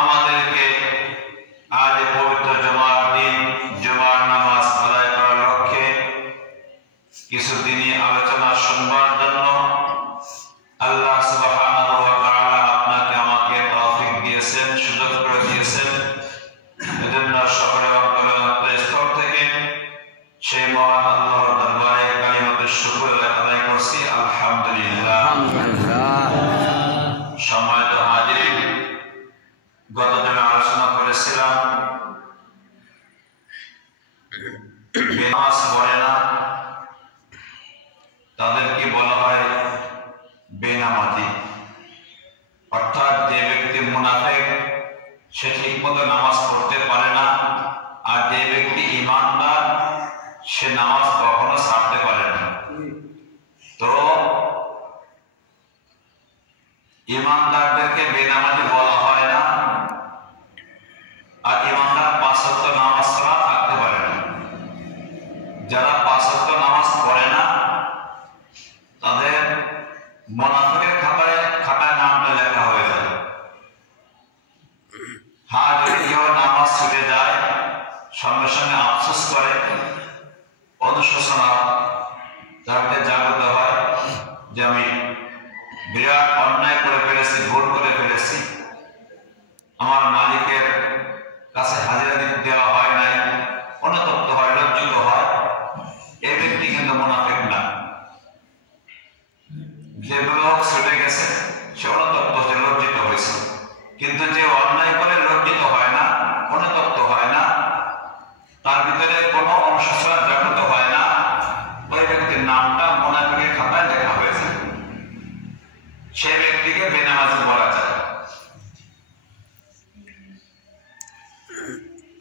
আমাদেরকে আজ পবিত্র জুমার দিন জুমার নামাজ আদায় করার লক্ষ্যে কিছু দিনই আলোচনা শুনবার জন্য আল্লাহ সুবহানাহু ওয়া তাআলা আপনাকে আমাকে তৌফিক দিয়েছেন, সুযোগ করে দিয়েছেন। এজন্য সকলে অন্তরস্থল থেকে সেই মহান আল্লাহর দরবারে কালিমাতুশ শুকর আদায় করছি, আলহামদুলিল্লাহ। সম্মানিত হাজিরিন, গত দিনে আলোচনা করেছিলাম নামাজ পড়ে না তাদেরকে বলা হয় বেনামাজি, অর্থাৎ যে ব্যক্তি মুনাফিক সে ঠিকমতো নামাজ পড়তে পারে না, আর যে ব্যক্তি ঈমানদার সে নামাজ কখনো ছাড়তে পারে না। তো ঈমানদারদেরকে বেনামাজি বলা হয় না, আর ঈমানদার পাঁচ ওয়াক্ত নামাজ ছাড়া থাকতে পারে না। যারা পাঁচ ওয়াক্ত নামাজ পড়ে না তাদের মুনাফিকের খাতায় নামটা লেখা হয়ে যায়। হ্যাঁ, যদি কেউ নামাজ ছুটে যায় সঙ্গে সঙ্গে আফসোস করে, অনুশোচনা তাকে জাগ্রত হয় যে আমি বিরাট অন্যায় করে ফেলেছি, ভুল করে ফেলেছি, আমার মালিকের কাছে হাজিরা দেওয়া হয় নাই, অনুতপ্ত হয়, লজ্জিত হয়। এই ব্যক্তি কিন্তু মুনাফিক না। যে লোক ছুটে গেছে সে অনুতপ্ত হয়েছে, লজ্জিত হয়েছে, কিন্তু যে অন্যায় করে লজ্জিত হয় না, অনুতপ্ত হয় না, তার ভিতরে কোনো অনুশোচনা জাগ্রত হয় না, ওই ব্যক্তির নামটা মুনাফিকের খাতায় লেখা হয়েছে। সে ব্যক্তিকে বেনামাজি বলা যায়।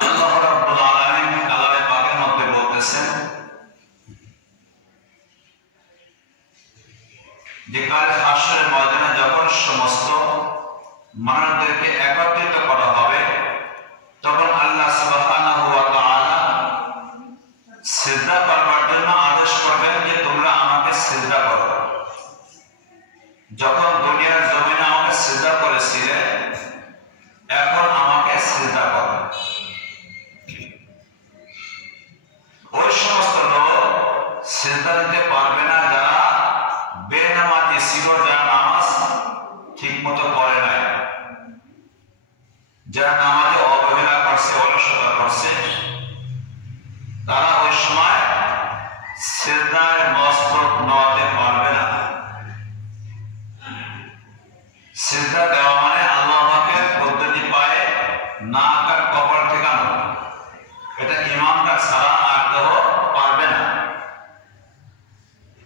আল্লাহ রাব্বুল আলামিন কালামে পাকের মধ্যে বলতেছেন যে কাল হাশরের ময়দানে যখন সমস্ত মানবদেরকে একত্রিত করা হবে তখন আল্লাহ সুবহানাহু ওয়া তাআলা সিজদা করবার জন্য আদেশ করবেন যে তোমরা আমাকে সিজদা করো। যখন দুনিয়ার জমিনে আমাকে সিজদা করেছিলে, এখন আমাকে সিজদা করো। ওই সমস্ত লোক সিজদা দিতে পারবে না যারা বেনামাজি ছিল, যারা নামাজ ঠিক মতো পড়ে নাই, যারা নামাজে অবহেলা করছে, অলসতা করছে, তারা ওই সময় সিজদায় মস্তক নেওয়াতে পারবে না। সিজদা দেওয়া মানে আল্লাহ পাকের পদ্ধতি পায়ে নাক আর কপাল ঠেকানো, এটা ইমানদার ছাড়া আর কেউ পারবে না।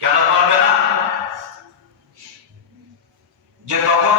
কেন পারবে না? যে তখন